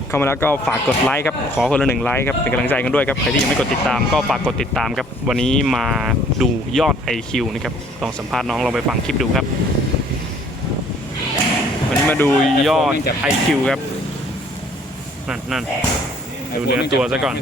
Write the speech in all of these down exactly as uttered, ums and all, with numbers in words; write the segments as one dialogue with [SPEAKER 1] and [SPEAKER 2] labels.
[SPEAKER 1] เข้ามาแล้วก็ฝากกดไลค์ครับขอคนละหนึ่งไลค์ครับเป็นกำลังใจกันด้วยครับใครที่ยังไม่กดติดตามก็ฝากกดติดตามครับวันนี้มาดูยอด ไอ คิว นะครับลองสัมภาษณ์น้องลองไปฟังคลิปดูครับวันนี้มาดูยอด ไอ คิว ครับนั่นนั่นดูเนื้อตัวซะก่อน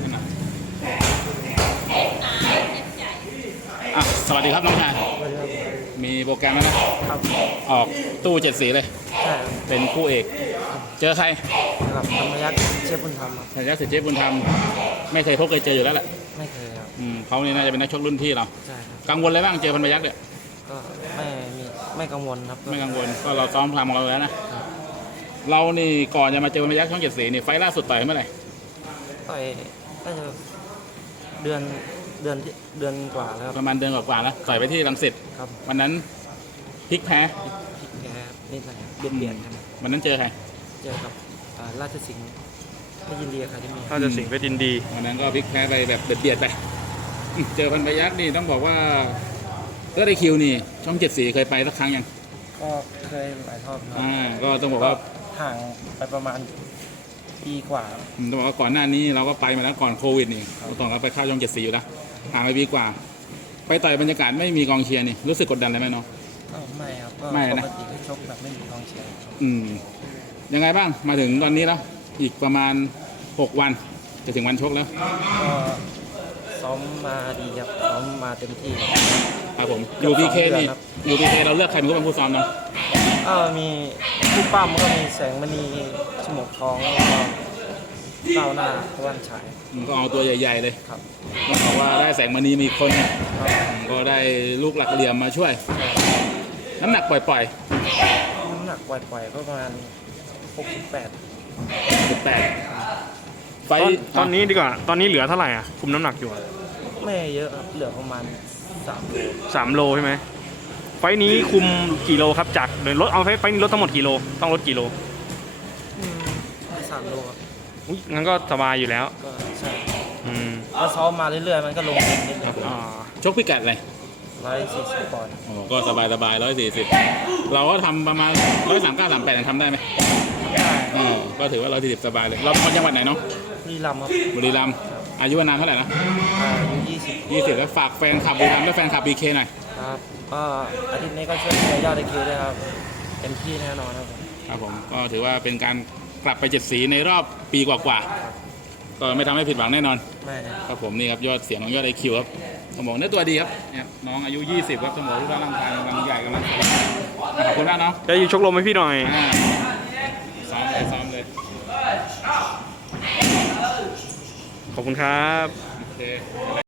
[SPEAKER 2] อ่ะสวัสดีครับน้องชายมีโปรแกรมแล้วนะครับออกตู้เจ็ดสีเลย
[SPEAKER 3] ใช่
[SPEAKER 2] เป็นคู่เอกเจอใคร
[SPEAKER 3] ครับธรรมยักษ์เชฟบุญธรรมครับ
[SPEAKER 2] ธรรมยักษ์เสร็จเจ๊บุญธรรมไม่เคยพบเคยเจออยู่แล้วแหละ
[SPEAKER 3] ไม่เคยครับ
[SPEAKER 2] อืมเขานี่น่าจะเป็นนักชกรุ่นพี่เรา
[SPEAKER 3] ใช่ครับ
[SPEAKER 2] กังวลอะไรบ้างเจอธรรมยักษ์เนี่ย
[SPEAKER 3] ก็ไม่มีไม่กังวลครับ
[SPEAKER 2] ไม่กังวลก็เราซ้อมพลังของเราแล้วนะเรานี่ก่อนจะมาเจอธรรมยักษ์ช่องเจ็ดสีนี่ไฟล์ล่าสุดต่อยเมื่อไหร่
[SPEAKER 3] ต่อยน่าจะเดือนเดือนเดือนกว่าแล้ว
[SPEAKER 2] ประมาณเดือนกว่าๆแล้วต่อยไปที่รังสิต
[SPEAKER 3] ครับ
[SPEAKER 2] วันนั้นพลิกแพ้
[SPEAKER 3] พลิกแพ้นิดหน่อยเบียดเบียดครับ
[SPEAKER 2] วันนั้นเจอใคร
[SPEAKER 3] เจอกับราชสิงห์ไม่ยินดีค่ะที่มี
[SPEAKER 1] ราชสิงห์เพชรยินดี
[SPEAKER 2] วันนั้นก็พลิกแพ้ไปแบบเบียดๆไปเจอพันพยัคฆ์นี่ต้องบอกว่าก็ได้คิวนี่ช่องเจ็ดสีเคยไปสักครั้งยัง
[SPEAKER 3] ก็เคยหลายรอบ
[SPEAKER 2] อ่าก็ต้องบอกว่า
[SPEAKER 3] ห่างไปประมาณปีกว่า
[SPEAKER 2] ต้องบอกว่าก่อนหน้านี้เราก็ไปมาแล้วก่อนโควิดนี่เราต้องเราไปเข้าช่องเจ็ดสีอยู่แล้วห่างไปปีกว่าไปต่อยบรรยากาศไม่มีกองเชียร์นี่รู้สึกกดดันเลยไหมน้อง
[SPEAKER 3] ไม่ครับก็ปกติที่ชกแบบไม่มีกองเชียร์
[SPEAKER 2] อืมยังไงบ้างมาถึงตอนนี้แล้วอีกประมาณหกวันจะถึงวันชกแล้ว
[SPEAKER 3] ก็ซ้อมมาดีครับซ้อมมาเต็มที่
[SPEAKER 2] ครับผมยูพีเคนี่ยูพีเคเราเลือกใครเป็นผู้ซ้อมน้อง
[SPEAKER 3] ก็มีผู้ปั้มก็มีแสงมณีฉมวกทองแล้วก็เต้าหน้าตะวันฉาย
[SPEAKER 2] ก็เอาตัวใหญ่ๆเลย
[SPEAKER 3] ครับ
[SPEAKER 2] ต้องบอกว่าได้แสงมณีมีคนก็ได้ลูกหลักเหลี่ยมมาช่วยน้ำหนักปล่อย
[SPEAKER 3] ๆน้ำหนักปล่อยๆก็ประมาณหกสิบแปด
[SPEAKER 2] สิบแปด
[SPEAKER 1] ไปตอนนี้ดีกว่าตอนนี้เหลือเท่าไหร่อ่ะคุมน้ำหนักอยู่
[SPEAKER 3] ไม่เยอะครับเหลือประมาณสามโล
[SPEAKER 1] สามโลใช่ไหมไฟนี้คุมกี่โลครับจากโดยรถเอาไฟไฟนี้รถทั้งหมดกี่โลต้องลดกี่โล
[SPEAKER 3] สามโลครับ
[SPEAKER 1] อุ้ยงั้นก็สบายอยู่แล้ว
[SPEAKER 3] ก็ใช่
[SPEAKER 1] อืม
[SPEAKER 3] ก็ซ้อมมาเรื่อยๆมันก็ลงนิดนิด
[SPEAKER 2] ชกพิกัดอะไร
[SPEAKER 3] ร้อยสี่สิบปอนด์
[SPEAKER 2] โอ้ก็สบายสบายร้อยสี่สิบเราก็ทำประมาณร้อยสามเก้าสามแปดทำได้ไหม
[SPEAKER 3] ได้
[SPEAKER 2] ก็ถือว่าร้อยสี่สิบสบายเลยเราเป็นคนจังหวัดไหนเนาะ
[SPEAKER 3] บุรีรัมย์ครับ
[SPEAKER 2] บุรีรัมย์อายุนานเท่าไหร่นะ
[SPEAKER 3] อายุยี่สิบ
[SPEAKER 2] ยี่สิบแล้วฝากแฟนคลับบุรีรัมย์และแฟนคลับบีเคหน่อย
[SPEAKER 3] ครับก็อาทิตย์นี้ก็ช่วยเชียร์ยอดไอคิวด้วยครับเต็มที่แน่นอนครับ
[SPEAKER 2] ครับผมก็ถือว่าเป็นการกลับไปเจ็ดสีในรอบปีกว่าๆก็ไม่ทำให้ผิดหวังแน่นอน
[SPEAKER 3] ไม่
[SPEAKER 2] ครับผมนี่ครับยอดเสียงของยอดไอคิวครับต้องบอกเนื้อตัวดีครับเนี่ยน้องอายุยี่สิบครับต้องบอกรูปร่างกายกำลังใหญ่กำลังขอบคุณมากน้อง
[SPEAKER 1] จะอยู่ชกลมให้พี่หน่อย
[SPEAKER 2] ซ้อมเลยซ้อมเลย
[SPEAKER 1] ขอบคุณครับ
[SPEAKER 2] โอเค